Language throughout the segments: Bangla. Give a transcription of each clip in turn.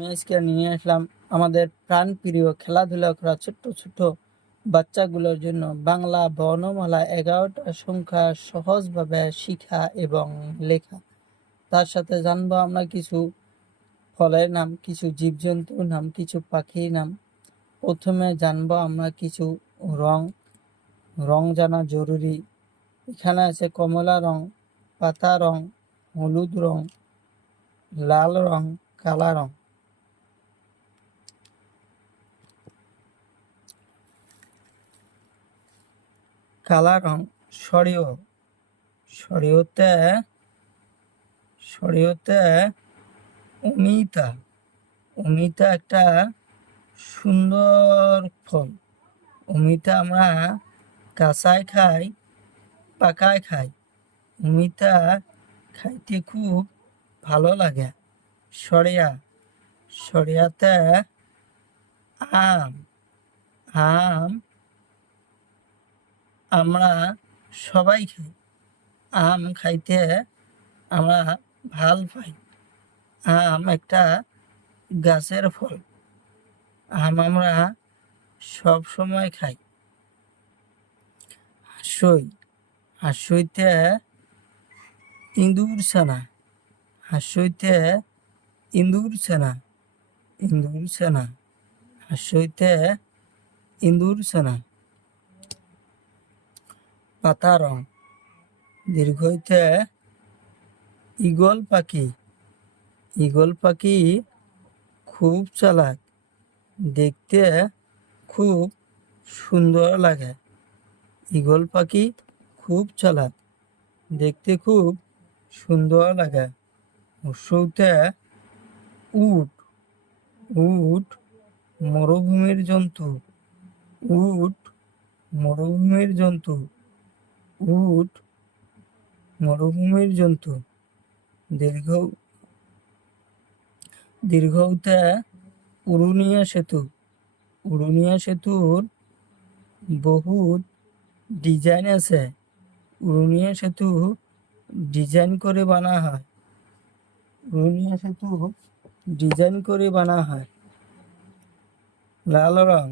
আমি আজকে নিয়ে আসলাম আমাদের প্রাণপ্রিয় খেলাধুলা করা ছোট্ট ছোট্ট বাচ্চাগুলোর জন্য বাংলা বর্ণমালা 11টা সংখ্যা সহজভাবে শিখা এবং লেখা। তার সাথে জানবো আমরা কিছু ফলের নাম, কিছু জীবজন্তুর নাম, কিছু পাখির নাম। প্রথমে জানবো আমরা কিছু রং। রং জানা জরুরি। এখানে আছে কমলা রং, পাতা রং, হলুদ রং, লাল রং, কালা রং। কালা রং সরিয়তে অমিতা একটা সুন্দর ফল। অমিতা আমরা কাঁচায় খাই, পাকায় খাই। অমিতা খাইতে খুব ভালো লাগে। সরিয়াতে আম আমরা সবাই খাই। আম খাইতে আমরা ভাল পাই। আম একটা গাছের ফল। আম আমরা সব সময় খাই। হাঁসইতে ইঁদুর ছানা। হাঁসইতে ইঁদুর ছানা। পাতা রং। দীর্ঘইতে ঈগল পাখি খুব চালাক, দেখতে খুব সুন্দর লাগে। ঈগল পাখি খুব চালাক, দেখতে খুব সুন্দর লাগে। হ্রস্বইতে উট মরুভূমির জন্তু। দীর্ঘতে উড়ুনিয়া সেতুর বহুত ডিজাইন আছে। উড়ুনিয়া সেতু ডিজাইন করে বানা হয়। লাল রং।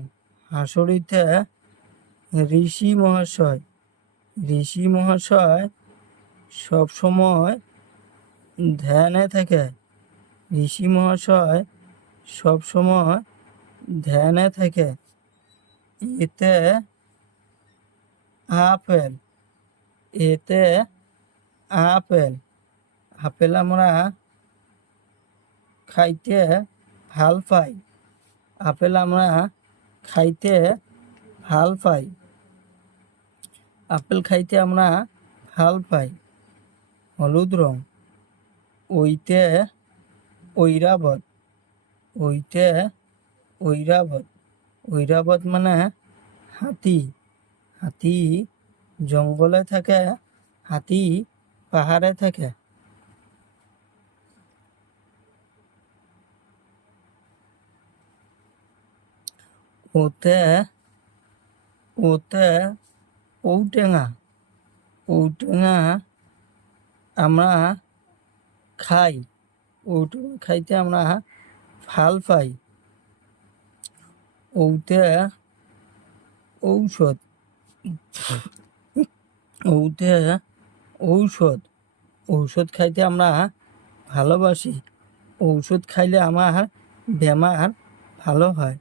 হাঁসুরিতে ঋষি মহাশয় সব সময় ধ্যানে থাকে। এতে আপেল আমরা খাইতে ভাল পাই। আপেল খাইতে আমরা ভাল পাই। হলুদ রং। ওইতে ঐরাবত মানে হাতি জঙ্গলে থাকে, হাতি পাহাড়ে থাকে। ওতে ঔটেঙা আমরা খাই। ঔটেঙা খাইতে আমরা ভাল পাই। ওতে ঔষধ খাইতে আমরা ভালোবাসি। ঔষধ খাইলে আমার বেমার ভালো হয়।